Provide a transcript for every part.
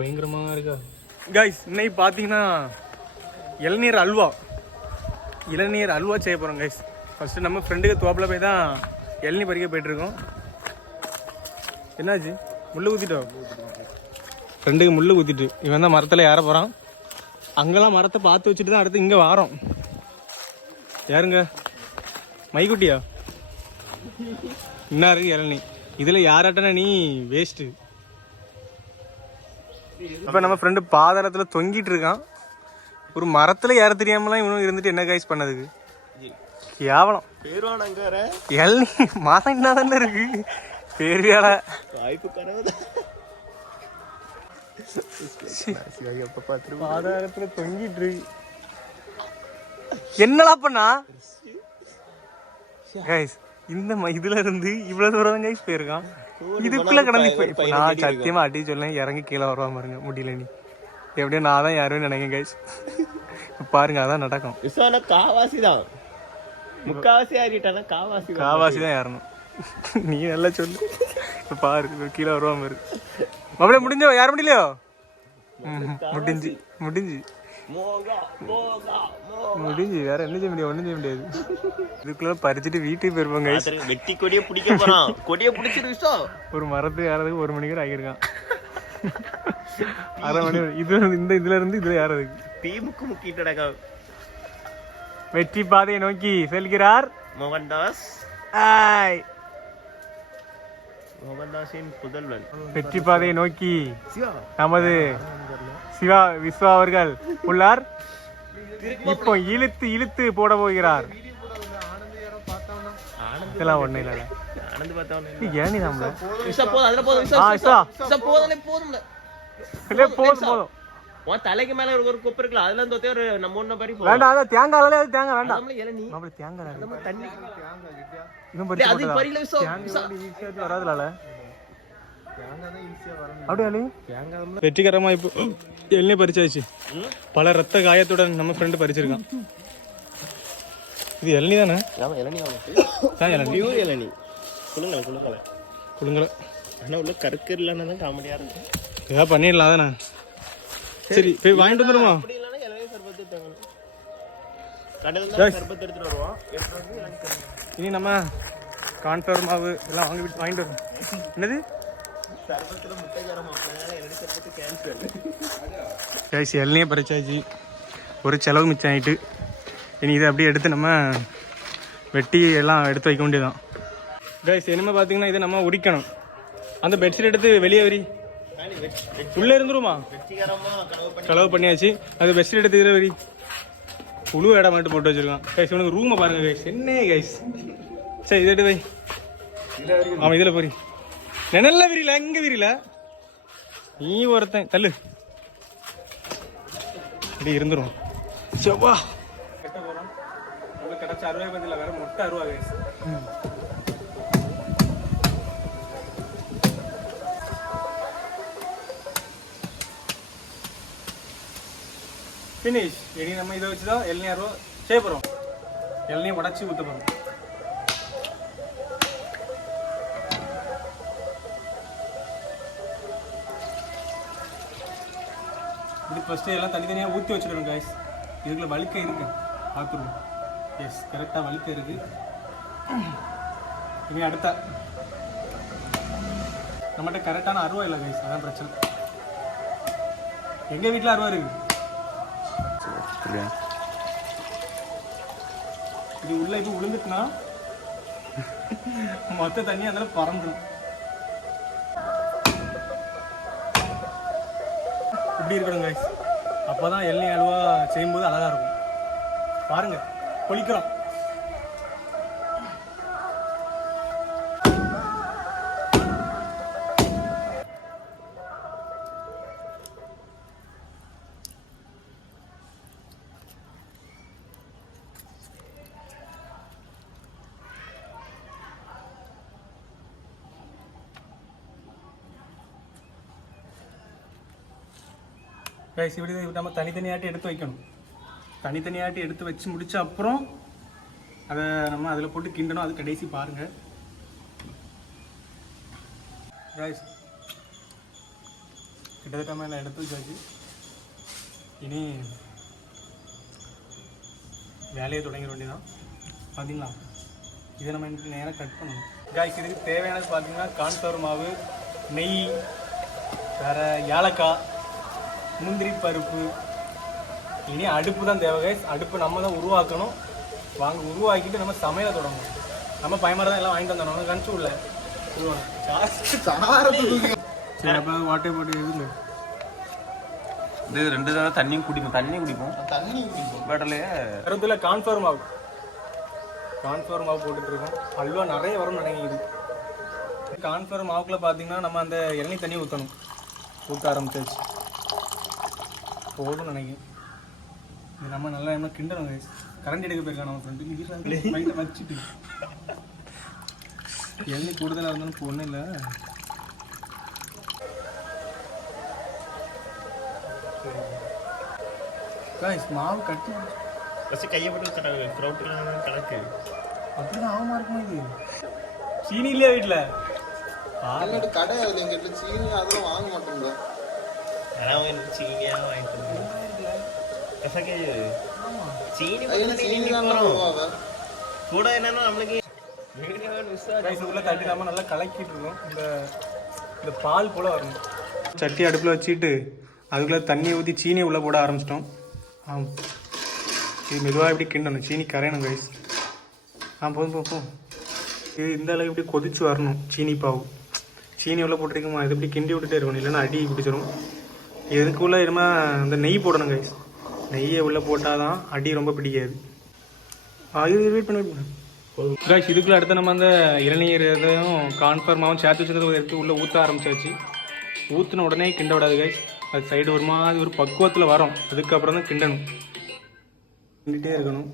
பயங்கரமாக இருக்கா கைஸ். இன்னைக்கு பார்த்தீங்கன்னா இளநீர் அல்வா செய்ய போகிறோம் கைஸ். ஃபஸ்ட்டு நம்ம ஃப்ரெண்டுக்கு தோப்பில் போய் தான் இளநீர் பறிக்க போயிட்டுருக்கோம். என்னாச்சு? முள்ளு குத்திட்டோம். ஃப்ரெண்டுக்கு முள்ளு குத்திட்டு இவன் தான் மரத்தில் ஏற போகிறான். அங்கெல்லாம் மரத்தை பார்த்து வச்சுட்டு தான் அடுத்து இங்கே வாரோம். யாருங்க? மைக்குட்டியா? என்ன இருக்கு இளநீ? இதில் யாராட்டனா நீ வேஸ்ட்டு. இப்போ நம்ம ஃப்ரெண்டு பாதாளத்தில் தொங்கிட்டு இருக்கான். ஒரு மரத்தில் ஏற தெரியாமலாம் இவனும் இருந்துட்டு என்ன கைஸ் பண்ணதுக்கு? கேவலம். இளநீ மரம் என்ன தானே இருக்கு பேருவியால பாதாளத்தில் தொங்கிட்டு இருக்கு. என்னடா பண்ணா கைஸ்? இந்த இதுல இருந்து இவ்வளவு தூரம் கைஸ் போயிருக்கான். இதுக்குள்ள கடந்து இப்ப நான் சத்தியமா அடி சொல்ல இறங்கி கீழே வருவா பாருங்க. முடியல நீ எப்படியோ நான் தான் யாருன்னு நினைக்கிறேன் கைஸ். பாருங்க அதான் நடக்கும். காவாசி தான் ஏறணும். நீ நல்லா சொல்லு. இப்ப பாரு கீழே வருவா பாரு. அப்படியே முடிஞ்சோ? யார முடியலையோ? முடிஞ்சு வேற என்ன செய்ய முடியும்? ஒண்ணும் செய்ய முடியாது. இதுக்குள்ள பறிச்சுட்டு வீட்டுக்கு போயிருப்பாங்க. வெட்டி கொடியை பிடிக்க போறான். கொடியை பிடிச்சிருச்சோ ஒரு மரத்து ஏறதுக்கு 1 மணிக்கு ஆகியிருக்கான். 1/2 மணி. இதுல இருந்து இதுல ஏறதுக்கு தீமுக்கு முக்கிட்டு வெற்றி பாதையை நோக்கி செல்கிறார் மோகன்தாஸ். மோகன்தாஸின் புதல்வன். வெற்றி பாதையை நோக்கி நமது சிவா விஸ்வா அவர்கள் உள்ளார். இப்போ இழுத்து போட போகிறார். இதெல்லாம் ஒண்ணு இல்ல. ஏனி நம்மள போதும். தலைக்கு மேல ஒரு கொப்பு இருக்குல்ல, அதுல இருந்து ஒரு நம்ம ஒண்ணு பறி வேண்டாம். அத தேங்காய் தேங்காய் வேண்டாம். நம்ம தேங்காய் தண்ணி இன்னும் பறி அது பறில வராதுல. வெற்றிகரமா இப்போ எல்லாம் பறிச்சாச்சு. பல ரத்த காயத்துடன் நம்ம ஃப்ரெண்டு பறிச்சிருக்கான். இது இளநீ தானே? குளுங்கல உள்ள கருக்கு இல்லைன்னா காமெடியா இருக்கு. ஏதாவது பண்ணிடலாம் தானே. சரி போய் வாங்கிட்டு வந்துருமா? இனி நம்ம கான்ஃபிளவர் மாவு எல்லாம் வாங்கிட்டு வரோம். என்னது இளநியே பறிச்சாச்சு. ஒரு செலவு மிச்சம் ஆகிட்டு. இனி இதை அப்படியே எடுத்து நம்ம வெட்டி எல்லாம் எடுத்து வைக்க வேண்டியதான். கைஸ் இனிமே பார்த்தீங்கன்னா இதை நம்ம உரிக்கணும். அந்த பெட்ஷீட் எடுத்து வெளியே வரி உள்ளே இருந்துருமா? களவு பண்ணியாச்சு. அது பெட்ஷீட் எடுத்து இதில் வரி. புழு இடம் மட்டும் போட்டு வச்சிருக்கான். கைஸ் உனக்கு ரூமை பாருங்க கைஸ். என்ன கைஸ்? சரி இதை எடுத்து வை. ஆமாம் இதில் போறி. நிழல்ல விரில, எங்க விரில நீ ஒருத்தன் தள்ளு. இப்படி இருந்துரும். செவ்வா கட்ட போறோம். உங்களுக்கு கிடைச்ச 60 பதில வேற மொட்டை 60 கைஸ். ஃபினிஷ். இனி நம்ம இதை வச்சு தான் இளநீ அருவா செய்ய போறோம். இளநீ உடச்சி ஊற்ற போறோம். இது ஃபஸ்ட்டு எல்லாம் தனித்தனியாக ஊற்றி வச்சுருக்கோம் கைஸ். இதுக்குள்ள வழுக்க இருக்குது பார்த்துருவோம். எஸ் கரெக்டாக வழுக்க இருக்குது. இனி அடுத்த நம்மகிட்ட கரெக்டான அருவா இல்லை கைஸ், அதான் பிரச்சனை. எங்கள் வீட்டில் அருவா இருக்குது. இது உள்ள இப்போ விழுந்துட்டுனா மொத்த தண்ணி அதனால பறந்துடும். இப்படி இருக்கணும் கைஸ். அப்போ தான் இளநீ அல்வா செய்யும்போது அழகாக இருக்கும். பாருங்க பொழிக்கிறோம். கைஸ் இப்படி நம்ம தனித்தனியாட்டி எடுத்து வைக்கணும். தனித்தனியாட்டி எடுத்து வச்சு முடிச்ச அப்புறம் அதை நம்ம அதில் போட்டு கிண்டணும். அது கடைசி பாருங்கள் கைஸ். கிட்டத்தட்ட மேலே எடுத்து வச்சாச்சு. இனி வேலையை தொடங்கிட வேண்டியதான். பார்த்தீங்களா, இதை நம்ம இன்னைக்கு நேராக கட் பண்ணணும். காய்ஸ் இதுக்கு தேவையானது பார்த்தீங்கன்னா கான்ஃப்ளவர் மாவு, நெய், வேறு ஏலக்காய், முந்திரி பருப்பு. இனி அடுப்பு தான் தேவை கைஸ். அடுப்பு நம்ம தான் உருவாக்கணும். வாங்க உருவாக்கிட்டு நம்ம சமையலை தொடங்கணும். நம்ம பயமாக தான் எல்லாம் வாங்கிட்டு வந்தோம். கணிச்சு விடல சரி. அப்போ வாட்டை போட்டு எதுல இது 2 தடவை தண்ணி குடிப்போம். பேட்டர்லையே கருத்துல கான்ஃப்ளவர் மாவு போட்டுட்டு இருக்கோம். அல்வா நிறைய வரும்னு நினைக்கிது. கான்ஃப்ளவர் மாவுக்குள்ள பார்த்தீங்கன்னா நம்ம அந்த இளநீர் தண்ணி ஊற்ற ஆரம்பிச்சாச்சு. போதும்னு நினைக்கிறேன். இது நம்ம நல்லா என்ன கிண்டணும் கைஸ். கரண்ட் எடுக்க போயிருக்கான் நம்ம ஃப்ரெண்டு வச்சுட்டு. இளநீர் கூடுதலாக இருந்தாலும் இப்போ ஒன்றும் இல்லை. கைஸ் மாவு கட்டி ஃபஸ்ட்டு கையை போட்டு வச்சுட்டாங்க. க்ரௌட்டில் கணக்கு அப்படிதான் ஆகமா இருக்குமா? இது சீனி இல்லையா வீட்டில்? கடை அதில் எங்கள் வீட்டில் சீனி அதெல்லாம் வாங்க மாட்டோம்ல. அவங்க எனக்கு சீனியாக வாங்கிட்டு கூட என்னன்னா நம்மளுக்கு உள்ள தட்டி நம்ம நல்லா கலக்கிட்டு இருக்கோம். இந்த பால் போல வரணும். சட்டி அடுப்பில் வச்சுட்டு அதுக்குள்ளே தண்ணியை ஊற்றி சீனியை உள்ளே போட ஆரம்பிச்சிட்டோம். இது மெதுவாக எப்படி கிண்டணும், சீனி கரையணும் கைஸ். போதும். இது இந்த அளவுக்கு இப்படி கொதிச்சு வரணும். சீனி பாவு சீனி உள்ள போட்டிருக்குமா, இது இப்படி கிண்டி விட்டுட்டே இருக்கணும், இல்லைன்னா அடி பிடிச்சிடும். இதுக்குள்ளே இருமா இந்த நெய் போடணும் கைஸ். நெய்யை உள்ளே போட்டால் தான் அடி ரொம்ப பிடிக்காது. இது வெயிட் பண்ண கைஸ். இதுக்குள்ளே அடுத்து நம்ம அந்த இளநீர் இதையும் கான்ஃப்ளவர் மாவும் சேர்த்து வச்சுருந்தது எடுத்து உள்ளே ஊற்ற ஆரம்பிச்சாச்சு. ஊற்றின உடனே கிண்ட விடாது கைஸ். அது சைடு ஒரு மாதிரி ஒரு பக்குவத்தில் வரும். அதுக்கப்புறம் தான் கிண்டணும். கிண்டிகிட்டே இருக்கணும்.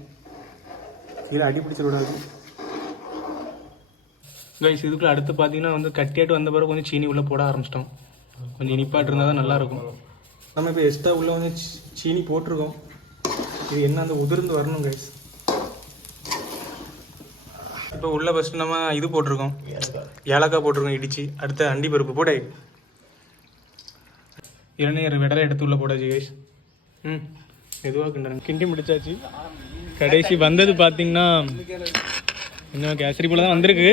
இதில் அடி பிடிச்சிட விடாது கைஸ். இதுக்குள்ளே அடுத்து பார்த்தீங்கன்னா வந்து கட்டியாட்டு வந்த பிறகு கொஞ்சம் சீனி உள்ளே போட ஆரம்பிச்சிட்டோம். கொஞ்சம் இனிப்பாட்டு இருந்தால் தான் நல்லாயிருக்கும். நம்ம இப்போ எக்ஸ்ட்ரா உள்ளே வந்து சீனி போட்டிருக்கோம். இது என்ன அந்த உதிர்ந்து வரணும் கைஸ். இப்போ உள்ளே ஃபஸ்ட்டு நம்ம இது போட்டிருக்கோம், ஏலக்காய் போட்டிருக்கோம் இடித்து. அடுத்த அண்டி பருப்பு போட இளநீர் விடலை எடுத்து உள்ளே போடாச்சு கைஸ். மெதுவாக கிண்டணும். கிண்டி முடிச்சாச்சு. கடைசி வந்தது பார்த்தீங்கன்னா இன்னும் கேசரி போல தான் வந்திருக்கு.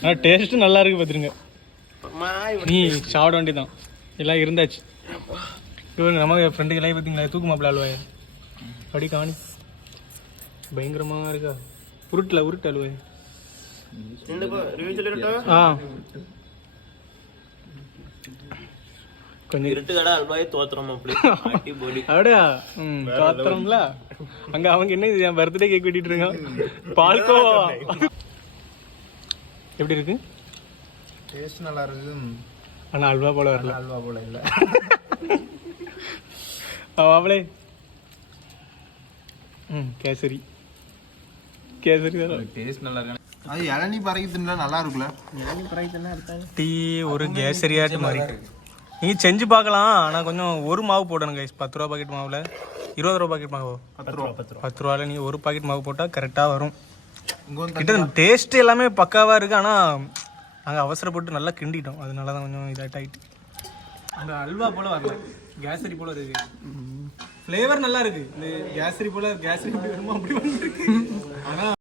ஆனால் டேஸ்ட்டு நல்லா இருக்கு. பார்த்துருங்க, நீ சாப்பிட வேண்டியதான். எல்லாம் இருந்தாச்சு. இவங்க நம்ம ஃப்ரெண்டுக்கு எல்லாம் பார்த்தீங்களா, தூக்கு மாப்பிள்ள அல்வாய் அப்படி காணி பயங்கரமாக இருக்கா. உருட்டு அல்வாய். கொஞ்சம் இருட்டுக்கடை அல்வாயே தோத்துறோம். அப்படியா? தோத்துறோம்ல. அங்கே அவங்க என்ன என் பர்த்டே கேக் வெட்டிட்டு இருக்கான். பால்கோவா எப்படி இருக்கு? டேஸ்ட் நல்லா இருக்கு. ஆனால் அல்வா போல வரல. அல்வா போல இல்லை. அவளே கேசரி டேஸ்ட் நல்லா இருக்கு. அது இளநீ பறக்கி தின்னா நல்லா இருக்குல்ல. இளநீ பறக்கி தின்னா எடுத்தாங்க. டீ ஒரு கேசரியாட்டு மாதிரி நீங்கள் செஞ்சு பார்க்கலாம். ஆனால் கொஞ்சம் ஒரு மாவு போடணும் கைஸ். 10 ரூபா பாக்கெட் மாவில் 20 ரூபா பாக்கெட் மாவு. 10 ரூபாவில் நீங்கள் ஒரு பாக்கெட் மாவு போட்டால் கரெக்டாக வரும். கிட்ட டேஸ்ட் எல்லாமே பக்காவாக இருக்குது. ஆனால் நாங்கள் அவசரப்பட்டு நல்லா கிண்டிட்டோம். அதனால தான் கொஞ்சம் இதாகிட்டு அந்த அல்வா போல் வரல, கேசரி போல் இருக்குது. ஃப்ளேவர் நல்லா இருக்குது. இந்த கேசரி போல் கேசரி எப்படி வருமோ அப்படி வந்துருக்கு. ஆனால்